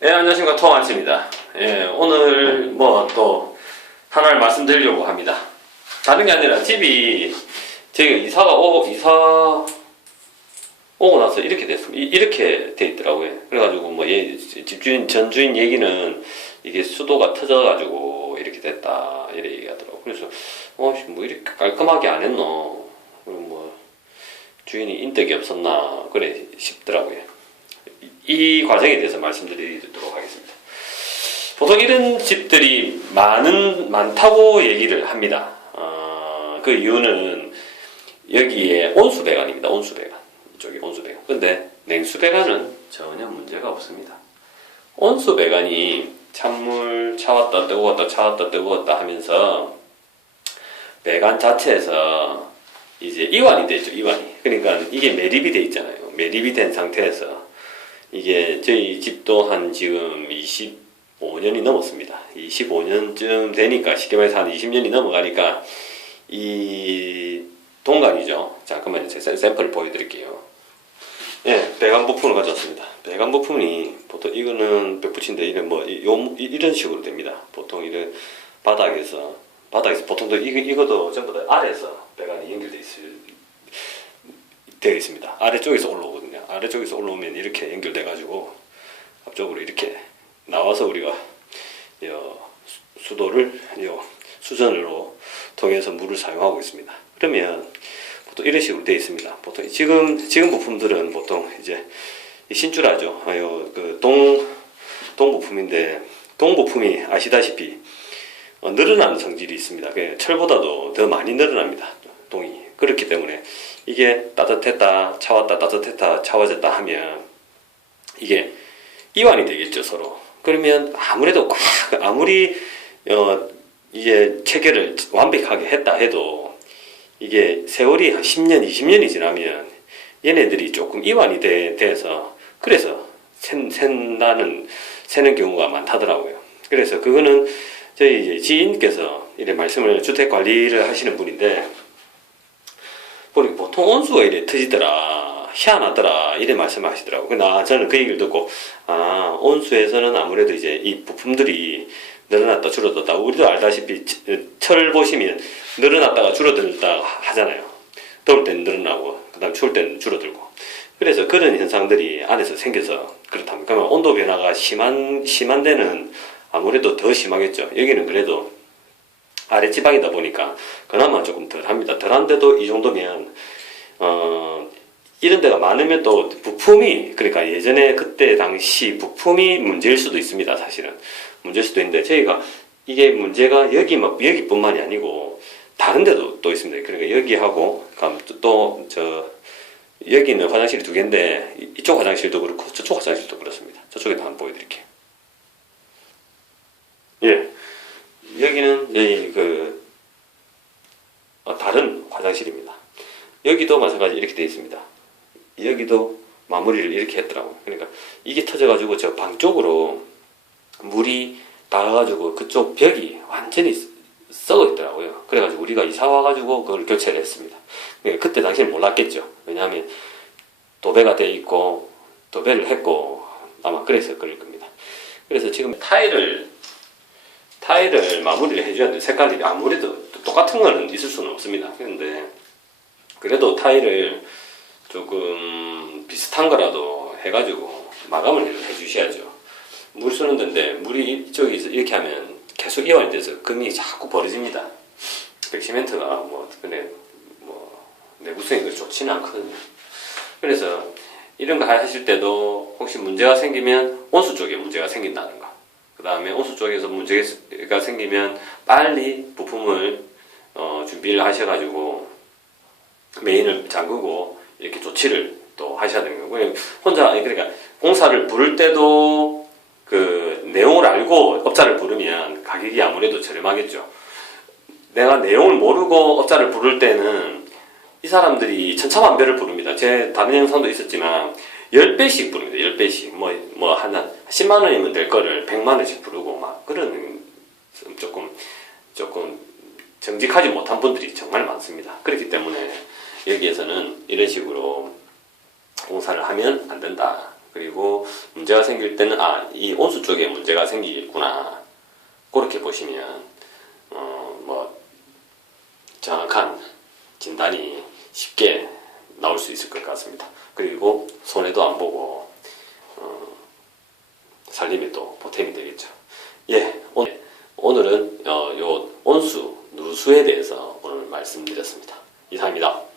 예, 안녕하십니까. 토마치입니다. 예, 오늘 또 하나를 말씀드리려고 합니다. 다른 게 아니라 집이 저희가 이사 오고 나서 이렇게 됐습니다. 이렇게 돼 있더라고요. 그래가지고 집주인, 전주인 얘기는 이게 수도가 터져가지고 이렇게 됐다. 이렇게 얘기하더라고요. 그래서, 뭐 이렇게 깔끔하게 안 했노? 그리고 주인이 인덕이 없었나? 그래 싶더라고요. 이 과정에 대해서 말씀드리도록 하겠습니다. 보통 이런 집들이 많다고 얘기를 합니다. 그 이유는 여기에 온수배관입니다. 온수배관. 이쪽이 온수배관. 근데 냉수배관은 전혀 문제가 없습니다. 온수배관이 찬물 차왔다 뜨거웠다 차왔다 뜨거웠다 하면서 배관 자체에서 이제 이완이 되죠. 이완이. 그러니까 이게 매립이 돼 있잖아요. 매립이 된 상태에서 이게 저희 집도 한 지금 25년이 넘었습니다. 25년쯤 되니까 쉽게 말해서 한 20년이 넘어가니까 이 동간이죠. 잠깐만요. 제가 샘플을 보여드릴게요. 예, 배관 부품을 가져왔습니다. 배관 부품이 보통 이거는 벽붙인데 이런 식으로 됩니다. 보통 이런 바닥에서 보통도 이것도 전부 다 아래에서 배관이 되어 있습니다. 아래쪽에서 올라오거든요. 아래쪽에서 올라오면 이렇게 연결돼 가지고 앞쪽으로 이렇게 나와서 우리가 수도를 수전으로 통해서 물을 사용하고 있습니다. 그러면 보통 이런 식으로 되어 있습니다. 보통 지금 부품들은 보통 이제 신주라죠. 동 부품인데 동 부품이 아시다시피 늘어나는 성질이 있습니다. 철보다도 더 많이 늘어납니다. 동이. 그렇기 때문에 이게 따뜻했다 차왔다 따뜻했다 차워졌다 하면 이게 이완이 되겠죠, 서로. 그러면 아무리 이게 체계를 완벽하게 했다 해도 이게 세월이 한 10년 20년이 지나면 얘네들이 조금 이완이 돼서 그래서 새는 경우가 많다더라고요. 그래서 그거는 저희 이제 지인께서 이래 말씀을 주택 관리를 하시는 분인데 보통 온수가 이래 터지더라, 희한하더라, 이래 말씀하시더라고요. 저는 그 얘기를 듣고, 온수에서는 아무래도 이제 이 부품들이 늘어났다, 줄어들었다. 우리도 알다시피, 철 보시면 늘어났다가 줄어들었다 하잖아요. 더울 때는 늘어나고, 그 다음 추울 때는 줄어들고. 그래서 그런 현상들이 안에서 생겨서 그렇답니다. 그러면 온도 변화가 심한 데는 아무래도 더 심하겠죠. 여기는 그래도 아래 지방이다 보니까 그나마 조금 덜합니다. 덜한데도 이 정도면 이런 데가 많으면 또 부품이 그러니까 예전에 그때 당시 부품이 문제일 수도 있습니다. 사실은 문제일 수도 있는데 저희가 이게 문제가 여기뿐만이 아니고 다른 데도 또 있습니다. 그러니까 여기하고 또 여기는 화장실이 2개인데 이쪽 화장실도 그렇고 저쪽 화장실도 그렇습니다. 저쪽에도 한번 보여드릴게요. 예. 여기는 다른 화장실입니다. 여기도 마찬가지 이렇게 되어 있습니다. 여기도 마무리를 이렇게 했더라고요. 그러니까 이게 터져가지고 저 방 쪽으로 물이 닿아가지고 그쪽 벽이 완전히 썩어 있더라고요. 그래가지고 우리가 이사 와가지고 그걸 교체를 했습니다. 그러니까 그때 당시에는 몰랐겠죠. 왜냐하면 도배가 돼 있고 도배를 했고 아마 그래서 그럴 겁니다. 그래서 지금 타일을 마무리를 해줘야 되는데 색깔이 아무래도 똑같은 거는 있을 수는 없습니다. 그런데 그래도 타일을 조금 비슷한 거라도 해가지고 마감을 해주셔야죠. 물 쓰는 데인데 물이 이쪽에서 이렇게 하면 계속 이완이 돼서 금이 자꾸 벌어집니다. 백시멘트가 내구성이 좋지는 않거든요. 그래서 이런 거 하실 때도 혹시 문제가 생기면 온수 쪽에 문제가 생긴다는 거. 그 다음에 온수 쪽에서 문제가 생기면 빨리 부품을 준비를 하셔가지고 메인을 잠그고 이렇게 조치를 또 하셔야 되는 거고요. 그러니까 공사를 부를 때도 그 내용을 알고 업자를 부르면 가격이 아무래도 저렴하겠죠. 내가 내용을 모르고 업자를 부를 때는 이 사람들이 천차만별을 부릅니다. 제 다른 영상도 있었지만 10배씩 부릅니다. 10배씩. 한 10만 원이면 될 거를 100만 원씩 부르고 그런 조금 정직하지 못한 분들이 정말 많습니다. 그렇기 때문에 여기에서는 이런 식으로 공사를 하면 안 된다. 그리고 문제가 생길 때는 이 온수 쪽에 문제가 생기겠구나. 그렇게 보시면 뭐 정확한 진단이 쉽게 나올 수 있을 것 같습니다. 그리고 손해도 안 보고 살림에 또 보탬이 되겠죠. 예, 오늘은 요 온수 누수에 대해서 오늘 말씀드렸습니다. 이상입니다.